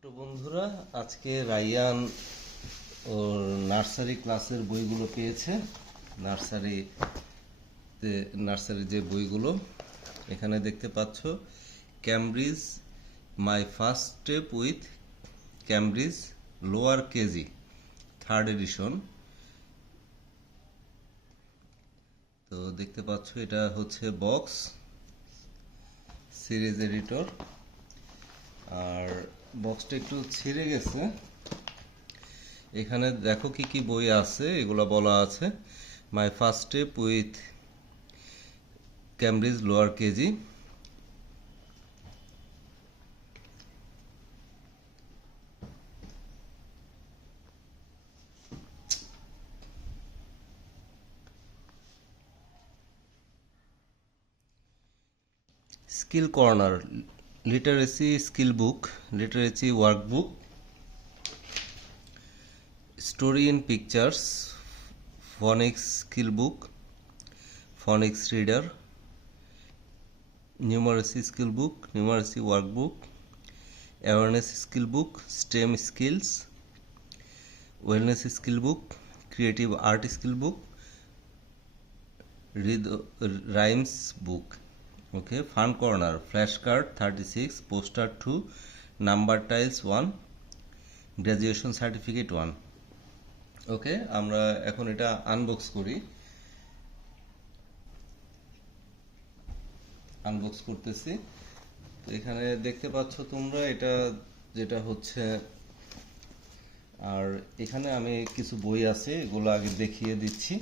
ছোট্ট বন্ধুরা, আজকে রাইয়ান ওর নার্সারি ক্লাসের বইগুলো পেয়েছে। নার্সারি যে বইগুলো এখানে দেখতে পাচ্ছ, Cambridge my first step with Cambridge lower KG, 3rd edition. তো দেখতে পাচ্ছ এটা হচ্ছে বক্স সিরিজ এডিটর, আর বক্সটা একটু ছিঁড়ে গেছে। এখানে দেখো কি কি বই আছে, এগুলো বলা আছে my first step with Cambridge lower KG, skill corner, literacy skill book, literacy workbook, story in pictures, phonics skill book, phonics reader, numeracy skill book, numeracy workbook, awareness skill book, STEM skills, wellness skill book, creative art skill book, rhymes book. Okay, fun corner, flash card 36, poster 2, number tiles 1, graduation certificate 1। Okay, আমরা এখন এটা unbox করি। Unbox করতেছি। তো এখানে দেখতে পাচ্ছ তোমরা, এটা যেটা হচ্ছে, আর এখানে আমি কিছু বই আছে, এগুলো আগে দেখিয়ে দিচ্ছি।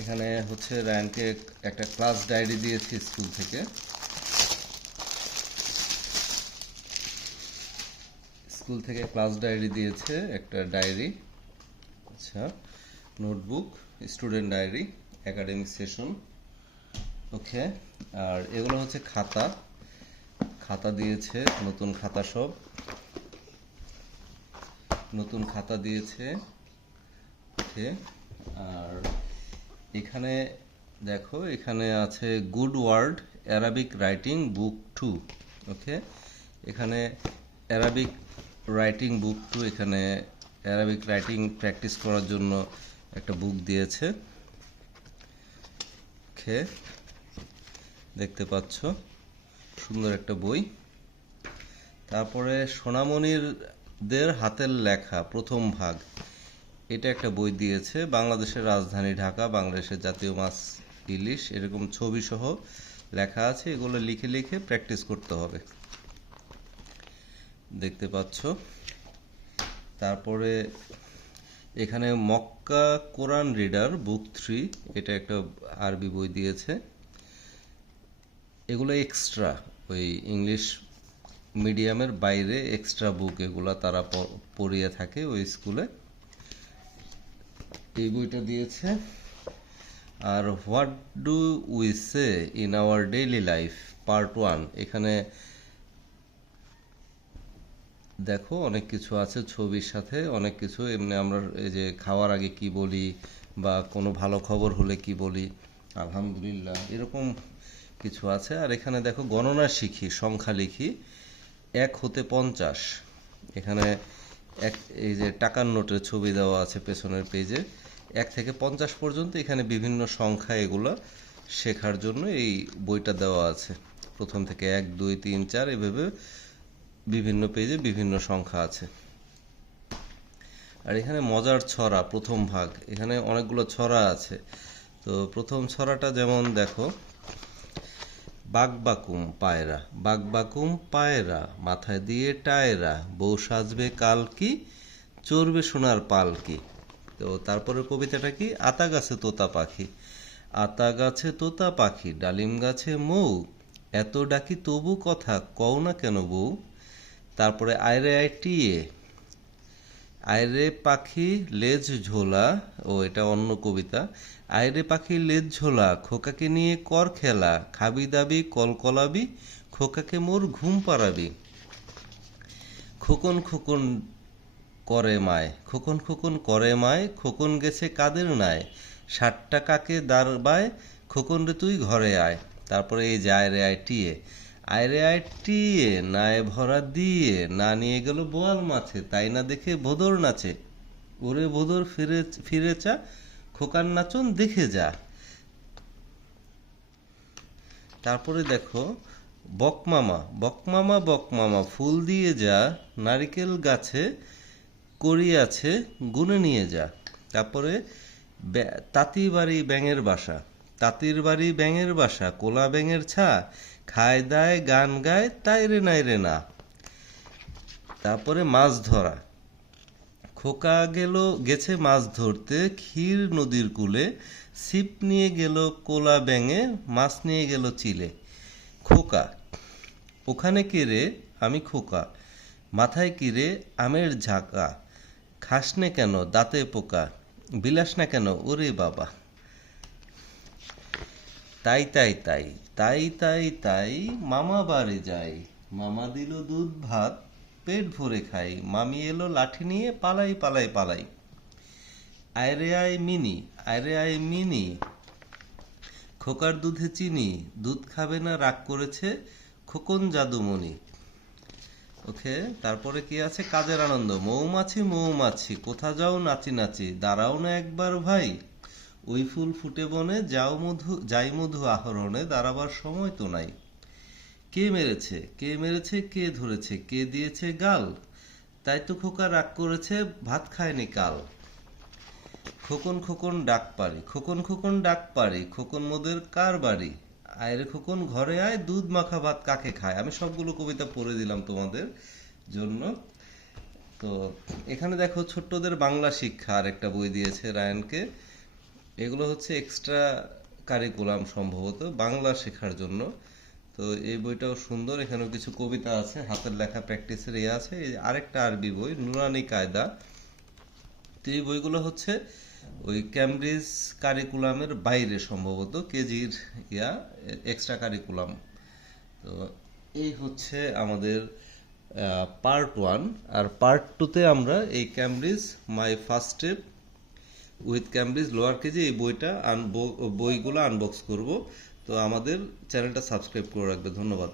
এখানে হচ্ছে রায়ানকে একটা ক্লাস ডায়েরি দিয়েছি স্কুল থেকে। ক্লাস ডায়েরি দিয়েছে, একটা ডায়েরি, আচ্ছা, notebook, student diary, academic session. Okay, আর এগুলো হচ্ছে খাতা দিয়েছে, নতুন খাতা দিয়েছে। ওকে, আর এখানে দেখো, এখানে আছে গুড ওয়ার্ড অ্যারাবিক রাইটিং বুক 2। ওকে, এখানে অ্যারাবিক রাইটিং বুক 2, এখানে অ্যারাবিক রাইটিং প্র্যাকটিস করার জন্য একটা বুক দিয়েছে। ওকে, দেখতে পাচ্ছ সুন্দর একটা বই। তারপরে সোনামণিদের হাতের লেখা প্রথম ভাগ, এটা একটা বই দিয়েছে। বাংলাদেশের রাজধানী ঢাকা, বাংলাদেশের জাতীয় মাছ ইলিশ, এরকম ছবি সহ লেখা আছে। এগুলো লিখে লিখে প্র্যাকটিস করতে হবে, দেখতে পাচ্ছ। তারপরে এখানে মক্কা কোরআন রিডার বুক 3, এটা একটা আরবি বই দিয়েছে। এগুলো এক্সট্রা, ওই ইংলিশ মিডিয়ামের বাইরে এক্সট্রা বুক, এগুলা তারা পড়িয়ে থাকে ওই স্কুলে। এই বইটা দিয়েছে। আর what do we say in our daily life part 1, এখানে দেখো অনেক কিছু আছে ছবির সাথে, অনেক কিছু এমনি আমরা এই যে খাওয়ার আগে কি বলি, বা কোনো ভালো খবর হলে কি বলি, আলহামদুলিল্লাহ, এরকম কিছু আছে। আর এখানে দেখো গণনা শিখি, সংখ্যা লিখি 1 হতে 50। এখানে এই যে টাকার নোটের ছবি দেওয়া আছে পেছনের পেজে, 1 থেকে 50 পর্যন্ত এখানে বিভিন্ন সংখ্যা, এগুলো শেখার জন্য এই বইটা দেওয়া আছে। প্রথম থেকে 1, 2, 3, 4 এভাবে বিভিন্ন পেজে বিভিন্ন সংখ্যা আছে। আর এখানে মজার ছড়া প্রথম ভাগ, এখানে অনেকগুলো ছড়া আছে। তো প্রথম ছড়াটা যেমন দেখো, বাগবাকুম পায়রা, মাথায় দিয়ে টায়রা, বউ সাজবে কাল কি, চড়বে সোনার পালকি। তো তারপরে কবিতাটা কি, আতা গাছে তোতা পাখি, ডালিম গাছে মৌ, এত ডাকি তবু কথা কও না কেন বউ। তারপরে আয়রে পাখি লেজ ঝোলা, ও এটা অন্য কবিতা। আয়রে পাখি লেজ ঝোলা, খোকাকে নিয়ে কর খেলা, খাবি দাবি কলকলাবি, খোকাকে মোর ঘুম পাড়াবি। খোকন খোকন করে মায়, খোকন গেছে কাদের নায়, 60 টাকাকে দাঁড়বায়, খোকন রে তুই ঘরে আয়। তারপরে এই যায় রে আয় টিয়ে, আয়রে আয় টিয়ে নায়ে ভরা দিয়ে না নিয়ে গেল বোয়াল মাছে তাই না দেখে ভোদর নাচে ওরে ভোদর ফিরে ফিরে চা খোকার নাচন দেখে যা। তারপরে দেখো বকমামা বকমামা বকমামা ফুল দিয়ে যা নারিকেল গাছে করিয়াছে গুনে নিয়ে যা। তারপরে তাঁতি বাড়ি ব্যাঙের বাসা তাঁতির বাড়ি ব্যাঙের বাসা কোলা ব্যাঙের ছা খায় দায় গান গায় তাই রে নাই রে না। তারপরে মাছ ধরা খোকা গেছে মাছ ধরতে ক্ষীর নদীর কূলে ছিপ নিয়ে গেল কোলা ব্যাঙে মাছ নিয়ে গেল চিলে। খোকা ওখানে কে রে আমি খোকা মাথায় কি রে আমের ঝাঁকা খাস নে কেন দাঁতে পোকা বিলাস না কেন ওরে বাবা। তাই তাই তাই তাই তাই তাই মামা বাড়ি যাই মামা দিল দুধ ভাত পেট ভরে খাই মামি এলো লাঠি নিয়ে পালাই পালাই পালাই। আয়রে আয় মিনি আয়রে আয় মিনি খোকার দুধে চিনি দুধ খাবে না রাগ করেছে খোকন জাদুমণি। ওকে, তারপরে কি আছে কাজের আনন্দ মৌমাছি মৌমাছি কোথা যাও নাচি নাচি দাঁড়াও না একবার ভাই ওই ফুল ফুটে বনে যাই মধু আহরণে দাঁড়াবার সময় তো নাই। কে মেরেছে কে ধরেছে কে দিয়েছে গাল তাই তো খোকা রাগ করেছে ভাত খায়নি কাল। খোকন খোকন ডাক পারি খোকন খোকন ডাক পারি খোকন মোদের কার বাড়ি আয়রে খোকন ঘরে আয় দুধ মাখা ভাত কাকে খায়। আমি সবগুলো কবিতা পড়ে দিলাম তোমাদের জন্য। তো এখানে দেখো ছোট্টদের বাংলা শিক্ষা আর একটা বই দিয়েছে রায়ানকে। এগুলো হচ্ছে এক্সট্রা কারিকুলাম সম্ভবত বাংলা শেখার জন্য। তো এই বইটাও সুন্দর, এখানেও কিছু কবিতা আছে, হাতের লেখা প্র্যাকটিসের আছে। এই আরেকটা আরবি বই নুরানি কায়দা। তো এই বইগুলো হচ্ছে ওই ক্যামব্রিজ কারিকুলামের বাইরে সম্ভবত কেজির এক্সট্রা কারিকুলাম। তো এই হচ্ছে আমাদের পার্ট 1। আর পার্ট 2-তে আমরা এই Cambridge my first step with Cambridge lower KG এই বইগুলো আনবক্স করব। তো আমাদের চ্যানেলটা সাবস্ক্রাইব করে রাখবে। ধন্যবাদ।